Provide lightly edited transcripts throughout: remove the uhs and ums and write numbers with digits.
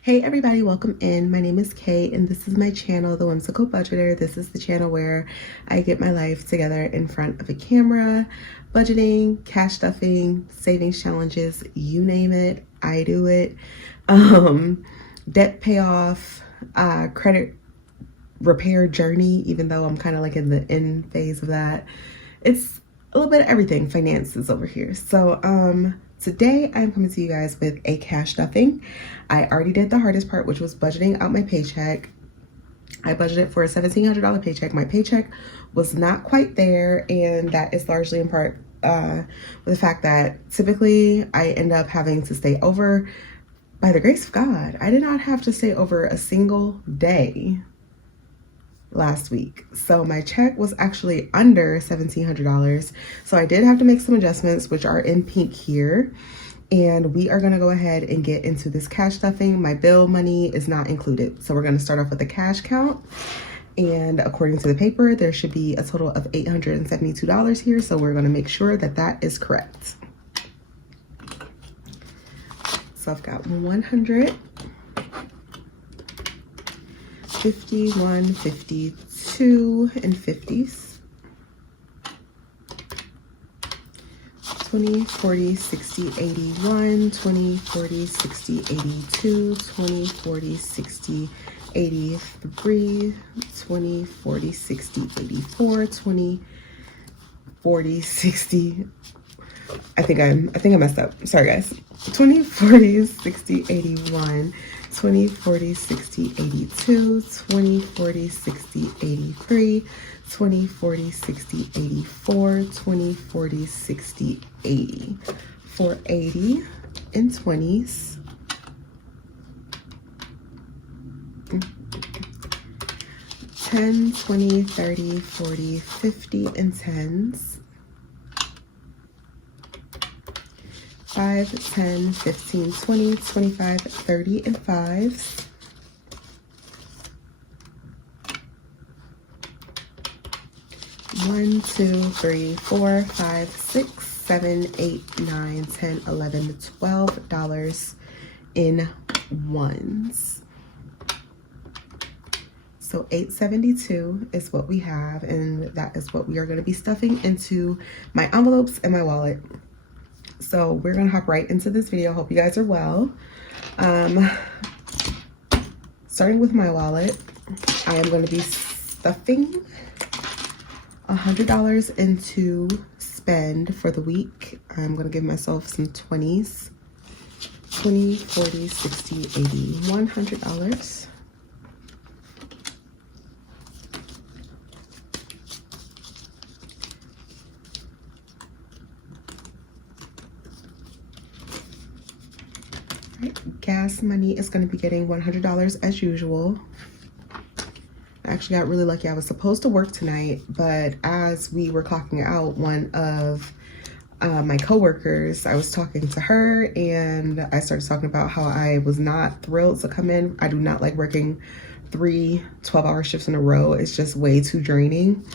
Hey everybody, welcome in. My name is Kay and this is my channel, The Whimsical Budgeter. This is the channel where I get my life together in front of a camera, budgeting, cash stuffing, savings challenges, you name it, I do it. Debt payoff, credit repair journey, even though I'm kind of like in the end phase of that. It's a little bit of everything, finances over here. So today I'm coming to you guys with a cash stuffing. I already did the hardest part, which was budgeting out my paycheck. I budgeted for a $1,700 paycheck. My paycheck was not quite there, and that is largely in part with the fact that typically I end up having to stay over. By the grace of God, I did not have to stay over a single day last week. So my check was actually under $1,700. So I did have to make some adjustments, which are in pink here. And we are going to go ahead and get into this cash stuffing. My bill money is not included. So we're going to start off with the cash count. And according to the paper, there should be a total of $872 here. So we're going to make sure that that is correct. So I've got 100, 51, 52 and 50s. 20, 40, 60, 81, 20, 40, 60, 82, 20, 40, 60, 83, 20, 40, 60, 84, 20, 40, 60. I think I messed up. Sorry guys. 20, 40, 60, 81, 20, 40, 60, 82, 20, 40, 60, 83, 20, 40, 60, 84, 20, 40, 60, 80. For 80 in 20s. 10, 20, 30, 40, 50 in 10s. 5, 10, 15, 20, 25, 30 in 5s. 1, 2, 3, 4, 5, 6, 7, 8, 9, 10, 11, $12 in ones. So $872 is what we have, and that is what we are going to be stuffing into my envelopes and my wallet. So we're gonna hop right into this video. Hope you guys are well. Starting with my wallet, I am going to be stuffing $100 into spend for the week. I'm going to give myself some 20s. 20, 40, 60, 80, $100. Gas money is going to be getting $100 as usual. I actually got really lucky. I was supposed to work tonight, but as we were clocking out, one of my coworkers, I was talking to her and I started talking about how I was not thrilled to come in. I do not like working 3 12-hour shifts in a row. It's just way too draining.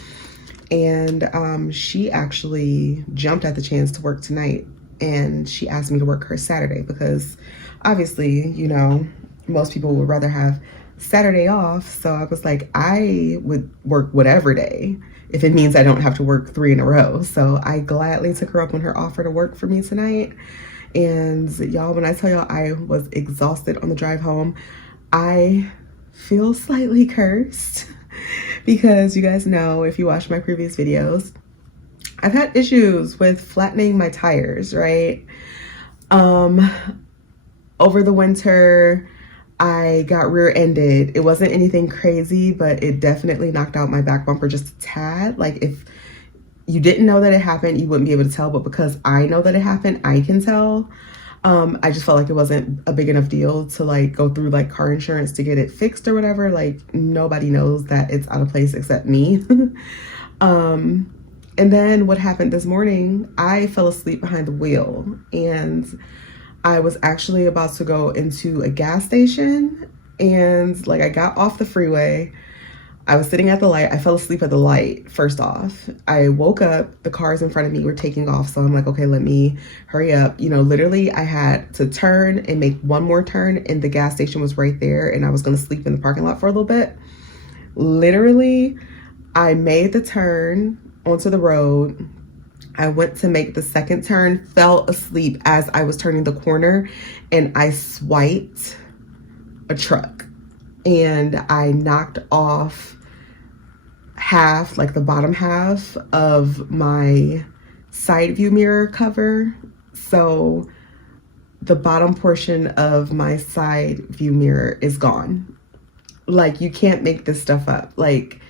And she actually jumped at the chance to work tonight, and she asked me to work her Saturday because obviously, you know, most people would rather have Saturday off. So I was like, I would work whatever day if it means I don't have to work 3 in a row. So I gladly took her up on her offer to work for me tonight. And y'all, when I tell y'all I was exhausted on the drive home, I feel slightly cursed because you guys know, if you watch my previous videos, I've had issues with flattening my tires, right? Over the winter, I got rear-ended. It wasn't anything crazy, but it definitely knocked out my back bumper just a tad. Like, if you didn't know that it happened, you wouldn't be able to tell, but because I know that it happened, I can tell. I just felt like it wasn't a big enough deal to like go through like car insurance to get it fixed or whatever. Like, nobody knows that it's out of place except me. And then what happened this morning, I fell asleep behind the wheel, and I was actually about to go into a gas station, and like I got off the freeway. I was sitting at the light. I fell asleep at the light, first off. I woke up. The cars in front of me were taking off. So I'm like, okay, let me hurry up. You know, literally, I had to turn and make one more turn, and the gas station was right there. And I was going to sleep in the parking lot for a little bit. Literally, I made the turn onto the road. I went to make the second turn, fell asleep as I was turning the corner, and I swiped a truck. And I knocked off half, like the bottom half of my side view mirror cover. So the bottom portion of my side view mirror is gone. Like, you can't make this stuff up. Like,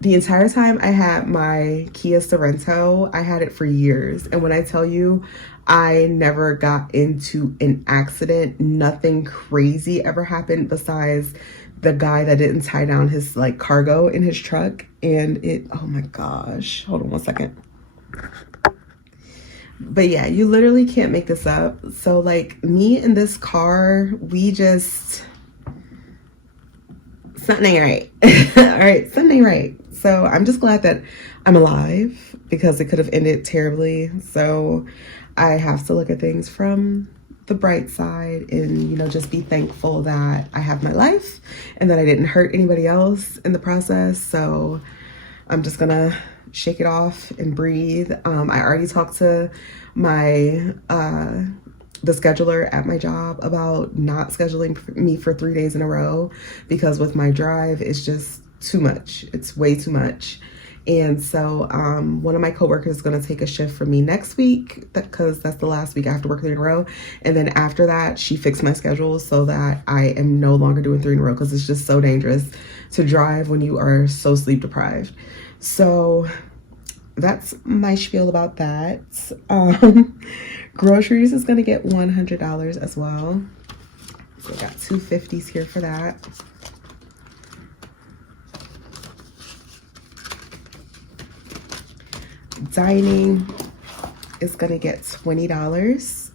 the entire time I had my Kia Sorento, I had it for years. And when I tell you, I never got into an accident. Nothing crazy ever happened besides the guy that didn't tie down his like cargo in his truck. And it, oh my gosh, hold on one second. But yeah, you literally can't make this up. So like, me and this car, we just, something ain't right. All right, something ain't right. So I'm just glad that I'm alive, because it could have ended terribly. So I have to look at things from the bright side and, you know, just be thankful that I have my life and that I didn't hurt anybody else in the process. So I'm just gonna shake it off and breathe. I already talked to my the scheduler at my job about not scheduling me for 3 days in a row, because with my drive, it's just too much. It's way too much. And so one of my coworkers is going to take a shift for me next week, because that's the last week I have to work 3 in a row. And then after that, she fixed my schedule so that I am no longer doing 3 in a row, because it's just so dangerous to drive when you are so sleep deprived. So that's my spiel about that. Groceries is going to get $100 as well. So I got 250s here for that. Dining is going to get $20.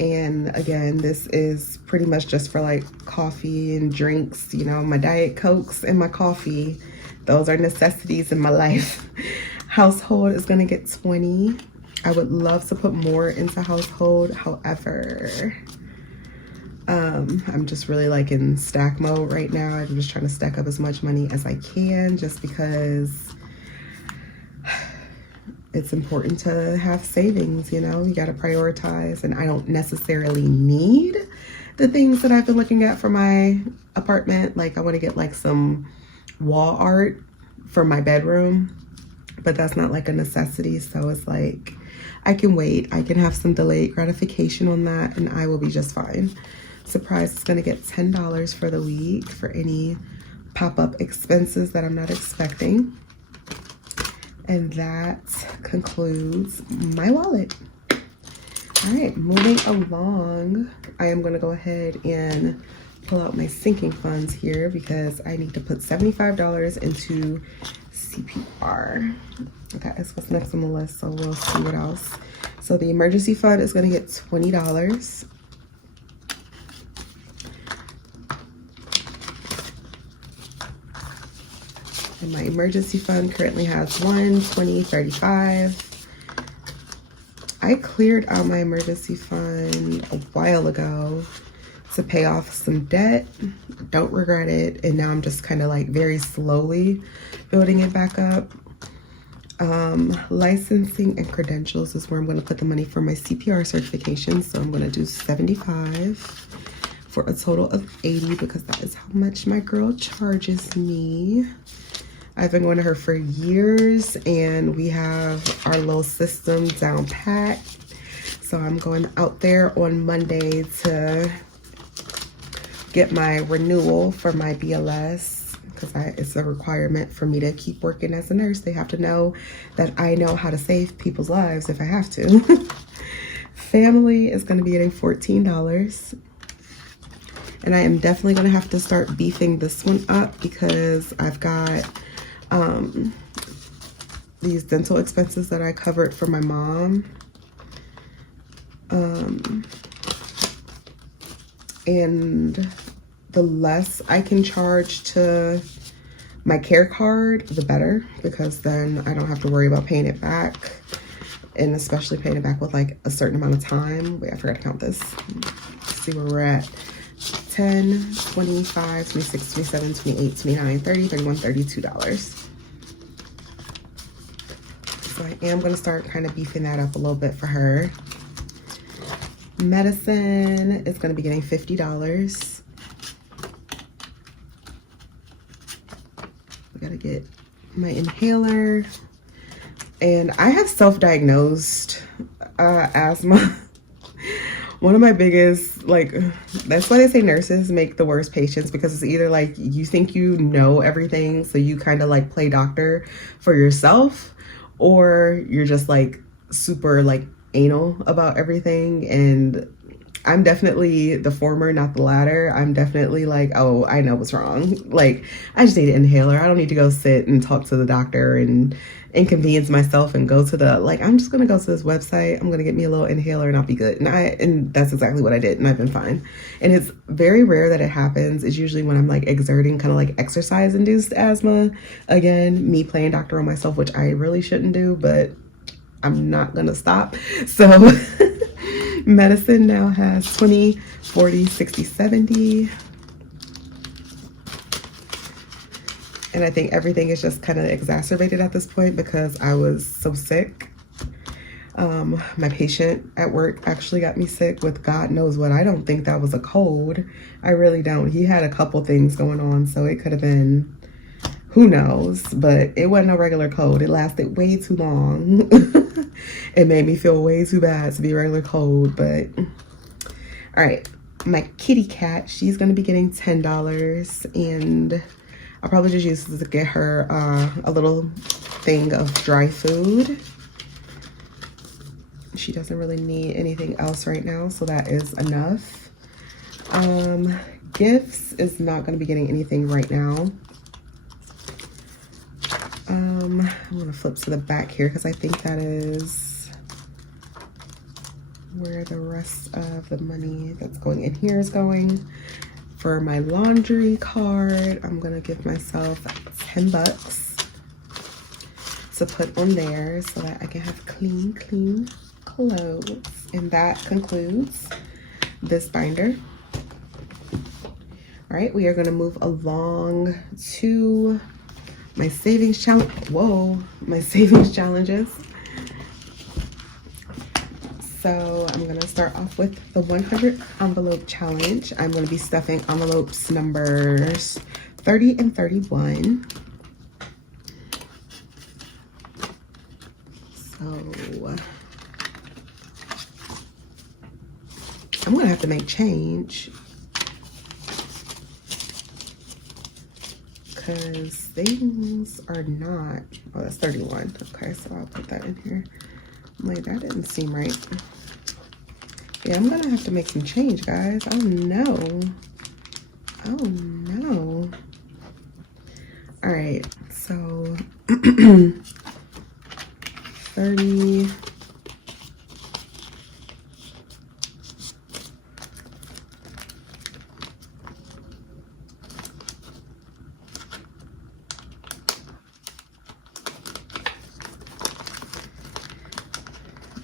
And again, this is pretty much just for like coffee and drinks, you know, my Diet Cokes and my coffee. Those are necessities in my life. Household is going to get $20. I would love to put more into household. However, I'm just really like in stack mode right now. I'm just trying to stack up as much money as I can, just because it's important to have savings, you know, you got to prioritize. And I don't necessarily need the things that I've been looking at for my apartment. Like, I want to get like some wall art for my bedroom, but that's not like a necessity. So it's like, I can wait. I can have some delayed gratification on that, and I will be just fine. Surprise is going to get $10 for the week for any pop-up expenses that I'm not expecting. And that concludes my wallet. All right, moving along, I am going to go ahead and pull out my sinking funds here, because I need to put $75 into CPR. Okay, that's what's next on the list, so we'll see what else. So the emergency fund is going to get $20. And my emergency fund currently has 1, 20, 35. I cleared out my emergency fund a while ago to pay off some debt. Don't regret it. And now I'm just kind of like very slowly building it back up. Licensing and credentials is where I'm going to put the money for my CPR certification. So I'm going to do 75 for a total of 80, because that is how much my girl charges me. I've been going to her for years, and we have our little system down pat. So I'm going out there on Monday to get my renewal for my BLS, because it's a requirement for me to keep working as a nurse. They have to know that I know how to save people's lives if I have to. Family is going to be getting $14. And I am definitely going to have to start beefing this one up, because I've got these dental expenses that I covered for my mom. And the less I can charge to my care card, the better, because then I don't have to worry about paying it back, and especially paying it back with like a certain amount of time. Wait, I forgot to count this. Let's see where we're at. 10, 25, 26, 27, 28, 29, 30, 31, $32. So I am gonna start kind of beefing that up a little bit for her. Medicine is gonna be getting $50. I gotta get my inhaler. And I have self-diagnosed asthma. One of my biggest, like, that's why they say nurses make the worst patients, because it's either like you think you know everything, so you kind of like play doctor for yourself, or you're just like super like anal about everything. And I'm definitely the former, not the latter. I'm definitely like, oh, I know what's wrong. Like, I just need an inhaler. I don't need to go sit and talk to the doctor and inconvenience myself and go to the, like, I'm just gonna go to this website. I'm gonna get me a little inhaler and I'll be good. And that's exactly what I did, and I've been fine. And it's very rare that it happens. It's usually when I'm like exerting kind of like exercise-induced asthma. Again, me playing doctor on myself, which I really shouldn't do, but I'm not gonna stop. So medicine now has 20, 40, 60, 70. And I think everything is just kind of exacerbated at this point because I was so sick. My patient at work actually got me sick with God knows what. I don't think that was a cold. I really don't. He had a couple things going on, so it could have been, who knows, but it wasn't a regular cold. It lasted way too long. It made me feel way too bad to be a regular cold, but all right. My kitty cat, she's gonna be getting $10, and I'll probably just use this to get her a little thing of dry food. She doesn't really need anything else right now, so that is enough. Gifts is not gonna be getting anything right now. I'm gonna flip to the back here because I think that is where the rest of the money that's going in here is going. For my laundry card, I'm gonna give myself $10 to put on there so that I can have clean clothes. And that concludes this binder. All right, we are gonna move along to my savings challenge. Whoa, my savings challenges. So I'm gonna start off with the 100 envelope challenge. I'm gonna be stuffing envelopes numbers 30 and 31. So I'm gonna have to make change because things are not, oh, that's 31. Okay, so I'll put that in here. Wait, that didn't seem right. Yeah, I'm gonna have to make some change, guys. Oh no. Oh no. All right, so 30.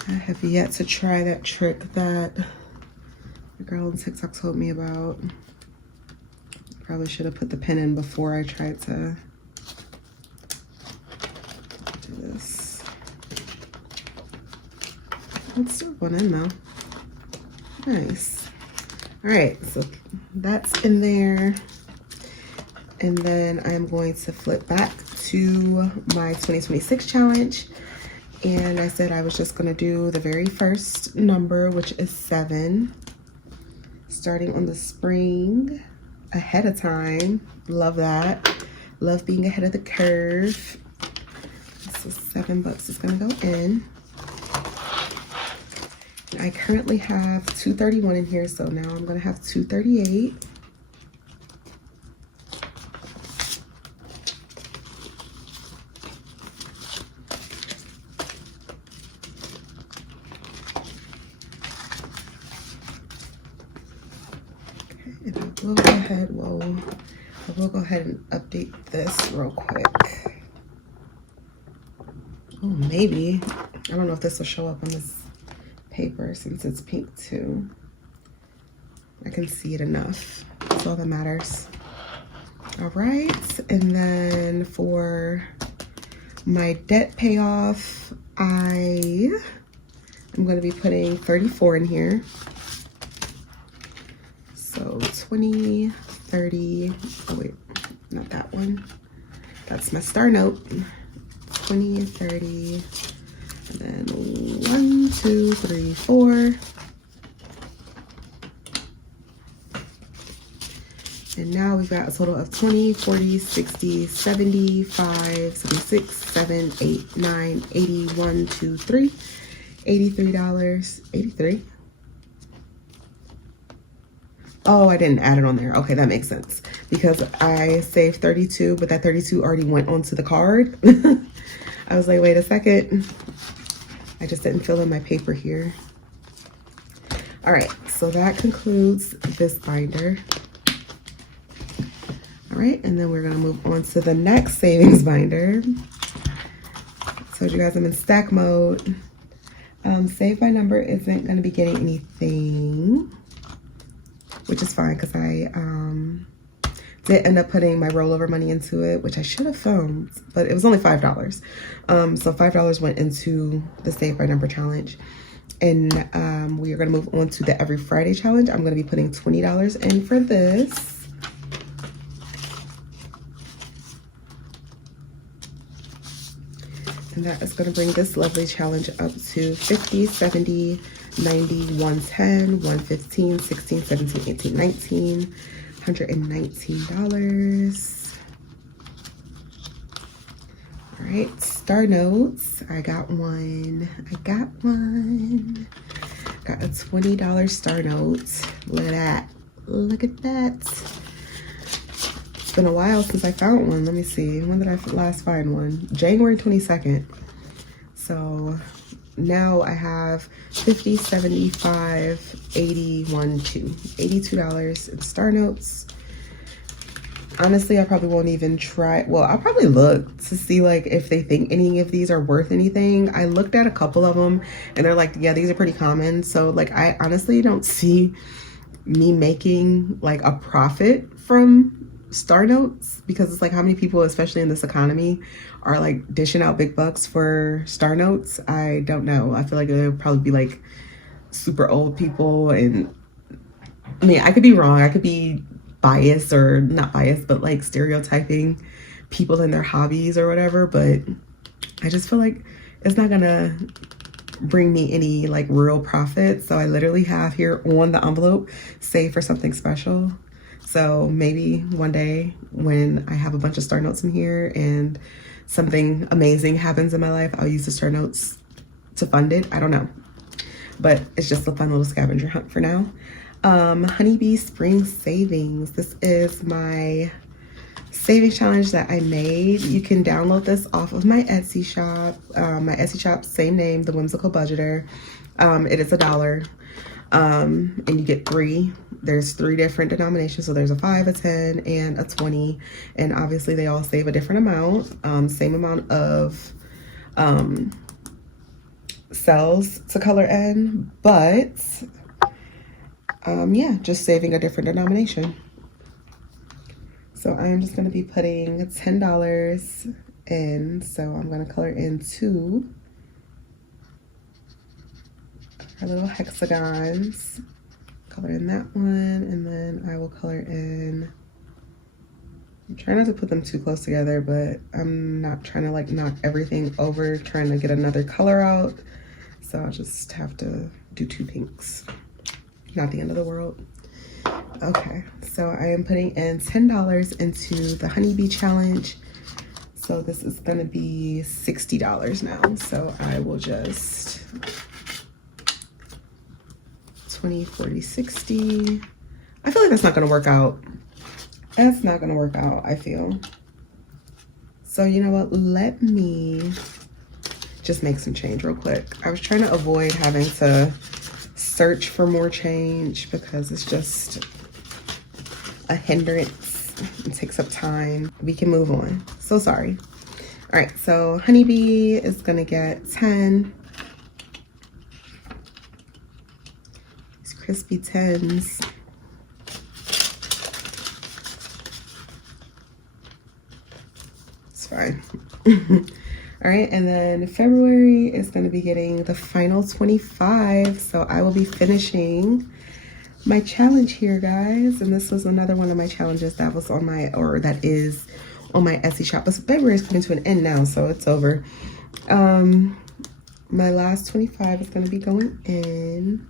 I have yet to try that trick that the girl on TikTok told me about. Probably should have put the pin in before I tried to do this. It's still going in though. Nice. All right, so that's in there. And then I'm going to flip back to my 2026 challenge. And I said I was just gonna do the very first number, which is 7. Starting on the spring, ahead of time. Love that. Love being ahead of the curve. So $7 is gonna go in. I currently have 231 in here, so now I'm gonna have 238. we'll go ahead, we'll go ahead and update this real quick. Oh, maybe. I don't know if this will show up on this paper since it's pink too. I can see it enough. That's all that matters. All right, and then for my debt payoff, I am going to be putting 34 in here. So 20, 30, oh wait, not that one. That's my star note. 20, 30, and then 1, 2, 3, 4. And now we've got a total of 20, 40, 60, 75, 76, 7, 8, 9, 80, 1, 2, 3, $83, 83. Oh, I didn't add it on there. Okay, that makes sense because I saved 32, but that 32 already went onto the card. I was like, wait a second. I just didn't fill in my paper here. All right, so that concludes this binder. All right, and then we're gonna move on to the next savings binder. So you guys, I'm in stack mode. Save by number isn't gonna be getting anything, which is fine because I did end up putting my rollover money into it, which I should have filmed, but it was only $5. So $5 went into the Save by Number challenge. And we are gonna move on to the Every Friday challenge. I'm gonna be putting $20 in for this. And that is gonna bring this lovely challenge up to 50, 70, 90, 110, 115, 16, 17, 18, 19, $119. All right, star notes. I got one. Got a $20 star note. Look at that. Look at that. It's been a while since I found one. Let me see. When did I last find one? January 22nd. So now I have 50, 75, 81, $82 in star notes. Honestly, I probably won't even try. Well, I'll probably look to see like if they think any of these are worth anything. I looked at a couple of them and they're like, yeah, these are pretty common. So like, I honestly don't see me making like a profit from star notes because it's like how many people, especially in this economy, are like dishing out big bucks for star notes. I don't know. I feel like it would probably be like super old people, and I mean, I could be wrong. I could be biased, or not biased, but like stereotyping people and their hobbies or whatever, but I just feel like it's not gonna bring me any like real profit. So I literally have here on the envelope, save for something special. So maybe one day when I have a bunch of star notes in here and something amazing happens in my life, I'll use the star notes to fund it. I don't know, but it's just a fun little scavenger hunt for now. Honeybee Spring Savings. This is my savings challenge that I made. You can download this off of my Etsy shop. My Etsy shop, same name, The Whimsical Budgeter. It is $1. And you get 3. There's 3 different denominations. So there's a 5, a 10, and a 20. And obviously they all save a different amount. Same amount of cells to color in, but yeah, just saving a different denomination. So I'm just going to be putting $10 in. So I'm going to color in 2 our little hexagons. Color in that one, and then I will color in, I'm trying not to put them too close together, but I'm not trying to like knock everything over, trying to get another color out. So I'll just have to do 2 pinks. Not the end of the world. Okay, so I am putting in $10 into the Honeybee Challenge. So this is gonna be $60 now. So I will just 20, 40, 60. I feel like that's not gonna work out. That's not gonna work out, I feel. So you know what, let me just make some change real quick. I was trying to avoid having to search for more change because it's just a hindrance and takes up time, we can move on. So sorry. All right, so Honeybee is gonna get 10. These crispy 10s. It's fine. All right, and then February is gonna be getting the final 25. So I will be finishing my challenge here, guys. And this was another one of my challenges that was on my, or that is on my Etsy shop. But February is coming to an end now, so it's over. My last 25 is going to be going in,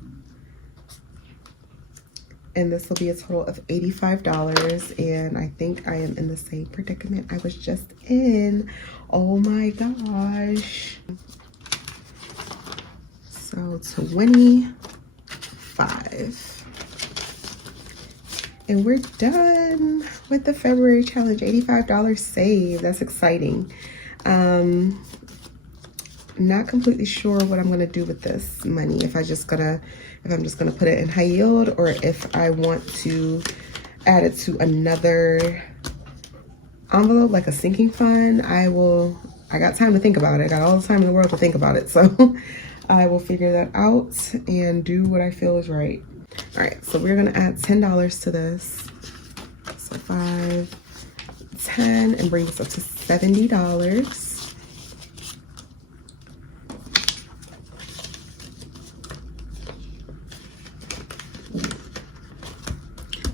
and this will be a total of $85. And I think I am in the same predicament I was just in. Oh my gosh. So 25. And we're done with the February challenge. $85 save. That's exciting. Not completely sure what I'm gonna do with this money. If I'm just gonna put it in high yield, or if I want to add it to another envelope, like a sinking fund. I got time to think about it. I got all the time in the world to think about it. So I will figure that out and do what I feel is right. All right, so we're gonna add $10 to this. So 5, 10, and bring this up to $70.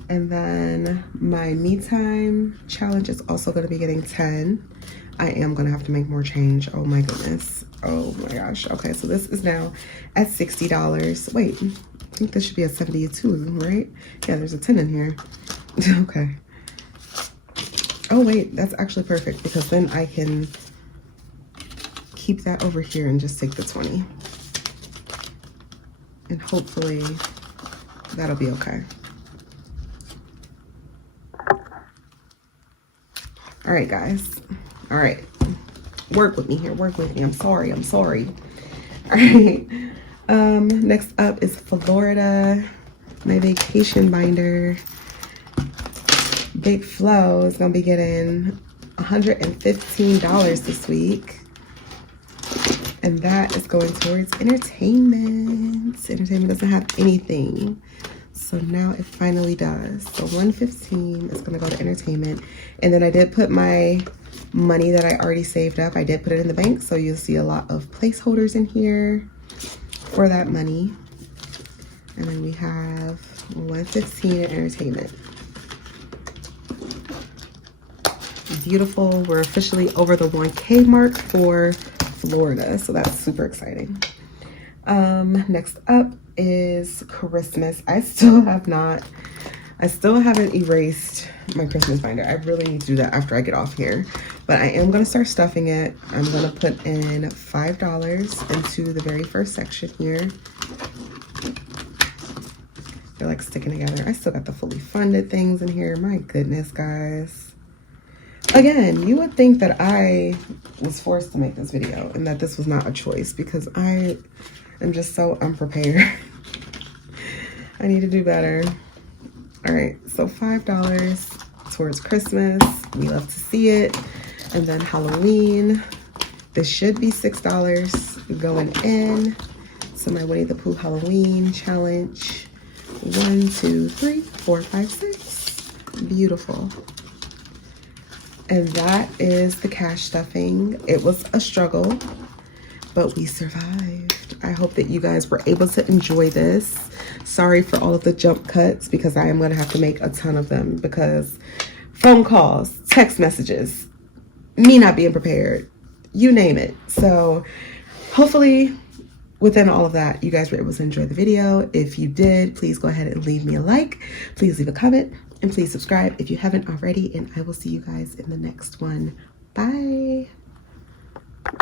And then my me time challenge is also gonna be getting 10. I am gonna have to make more change. Oh my goodness. Oh my gosh. Okay, so this is now at $60. Wait. I think this should be a 72, right? Yeah, there's a 10 in here. Okay. Oh wait, that's actually perfect, because then I can keep that over here and just take the 20. And hopefully that'll be okay. All right, guys. All right. Work with me here. Work with me. I'm sorry. I'm sorry. All right. Next up is Florida. My vacation binder. Big Flo is gonna be getting $115 this week. And that is going towards entertainment. Entertainment doesn't have anything. So now it finally does. So $115 is gonna go to entertainment. And then I did put my money that I already saved up, I did put it in the bank. So you'll see a lot of placeholders in here for that money. And then we have $115 in entertainment. Beautiful. We're officially over the 1K mark for Florida. So that's super exciting. Next up is Christmas. I still haven't erased my Christmas binder. I really need to do that after I get off here. But I am going to start stuffing it. I'm going to put in $5 into the very first section here. They're like sticking together. I still got the fully funded things in here. My goodness, guys. Again, you would think that I was forced to make this video and that this was not a choice, because I am just so unprepared. I need to do better. All right, so $5 towards Christmas. We love to see it. And then Halloween. This should be $6 going in. So my Winnie the Pooh Halloween challenge. 1, 2, 3, 4, 5, 6. Beautiful. And that is the cash stuffing. It was a struggle, but we survived. I hope that you guys were able to enjoy this. Sorry for all of the jump cuts, because I am going to have to make a ton of them, because phone calls, text messages, me not being prepared, you name it. So hopefully within all of that, you guys were able to enjoy the video. If you did, please go ahead and leave me a like. Please leave a comment, and please subscribe if you haven't already. And I will see you guys in the next one. Bye.